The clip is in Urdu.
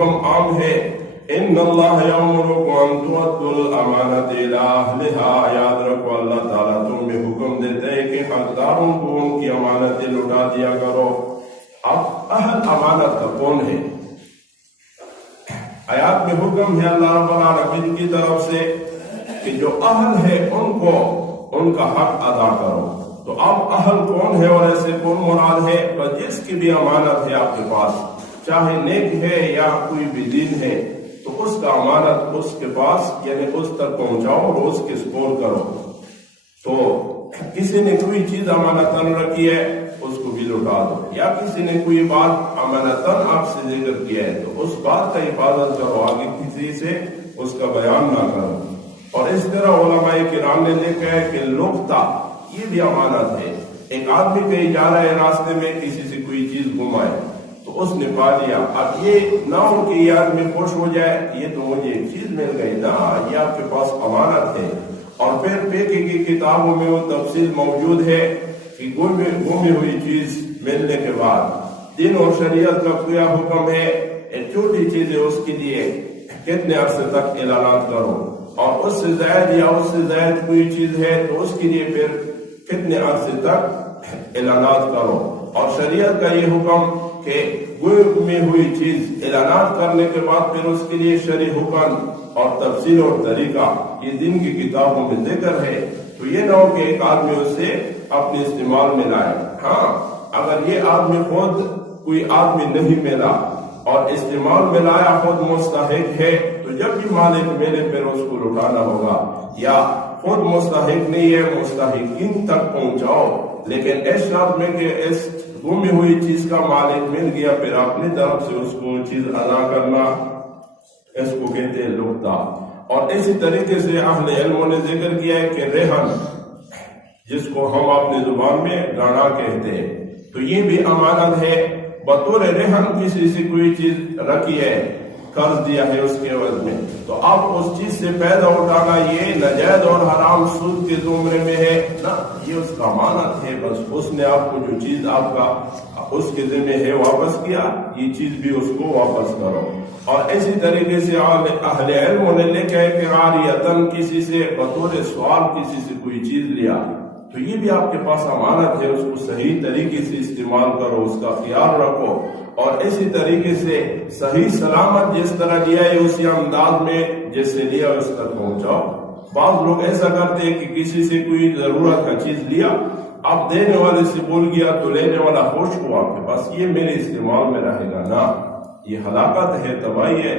حکم عام ہے، ان اللہ یامرکم ان تؤدوا الامانۃ الی اہلھا، یاد رکھو اللہ تعالیٰ تمہیں حکم دیتا ہے کہ حقداروں کو ان کی امانتیں لوٹا دیا کرو۔ اب اہل امانت کا کون ہے؟ آیات میں حکم ہے اللہ رب العالمین کی طرف سے کہ جو اہل ہے ان کو ان کا حق ادا کرو۔ تو اب اہل کون ہے اور ایسے کون مراد ہے؟ جس کی بھی امانت ہے آپ کے پاس، چاہے نیک ہے یا کوئی بھی دین ہے، تو اس کا امانت اس کے پاس یعنی اس تک پہنچاؤ اور اس کے سپور کرو۔ تو کسی نے کوئی چیز امانتاً رکھی ہے اس کو بھی لوٹا دو، یا کسی نے کوئی بات امانتاً آپ سے ذکر کیا ہے تو اس بات کا حفاظت کرو، آگے کسی سے اس کا بیان نہ کرو۔ اور اس طرح علماء کرام نے لکھا ہے کہ لقطہ یہ بھی امانت ہے۔ ایک آدمی کہیں جا رہا ہے، راستے میں کسی سے کوئی چیز گمائے تو اس نے پا لیا، اب یہ نہ ہو کہ یہ آدمی خوش ہو جائے یہ تو مجھے ایک چیز مل گئی، نہ، یہ آپ کے پاس امانت ہے۔ اور پھر پیکے کی کتابوں میں وہ تفصیل موجود ہے کہ گمی ہوئی چیز ملنے کے بعد دین اور شریعت کا کیا حکم ہے، ایک چھوٹی چیز ہے اس کے لیے کتنے عرصے تک اعلانات کرو، اور اس سے زائد یا اس سے زائد کوئی چیز ہے تو اس کے لیے پھر کتنے عرصے تک اعلانات کرو۔ اور شریعت کا یہ حکم کہ گمی ہوئی چیز اعلانات کرنے کے بعد پھر اس کے لیے شرعی حکم اور تفصیل اور طریقہ یہ دین کی کتابوں میں ذکر ہے۔ تو یہ نہ ہو کہ ایک آدمی اسے اپنے استعمال میں لائے۔ ہاں، اگر یہ آدمی خود کوئی آدمی نہیں ملا اور استعمال میں لایا، خود مستحق ہے، تو جب بھی مالک ملے پھر اس کو لوٹانا ہوگا، یا خود مستحق نہیں ہے مستحقین تک پہنچاؤ، لیکن اس شرط میں کہ اس گمی ہوئی چیز کا مالک مل گیا پھر اپنی طرف سے اس کو چیز ادا کرنا، اس کو کہتے ہیں لقطہ۔ اور اسی طریقے سے اہل علموں نے ذکر کیا ہے کہ رہن، جس کو ہم اپنی زبان میں گانا کہتے ہیں، تو یہ بھی امانت ہے۔ بطور رہن کسی سے کوئی چیز رکھی ہے، قرض دیا ہے اس کے عوض میں، تو اب اس چیز سے پیدا اٹھانا یہ ناجائز اور حرام سود کے زمرے میں ہے نا، یہ اس کا امانت ہے، بس اس نے آپ کو جو چیز آپ کا اس کے ذمہ ہے واپس کیا، یہ چیز بھی اس کو واپس کرو۔ اور اسی طریقے سے اہل علموں نے لکھا ہے کہ عاریتاً کسی سے بطور سوال کسی سے کوئی چیز لیا تو یہ بھی آپ کے پاس امانت ہے، اس کو صحیح طریقے سے استعمال کرو، اس کا خیال رکھو، اور اسی طریقے سے صحیح سلامت جس طرح لیا ہے اسی انداز میں جس سے لیا اس تک پہنچاؤ۔ بعض لوگ ایسا کرتے ہیں کہ کسی سے کوئی ضرورت کا چیز لیا، اب دینے والے سے بول گیا تو لینے والا خوش ہوا کہ بس یہ میرے استعمال میں رہے گا، نہ، یہ ہلاکت ہے، تباہی ہے۔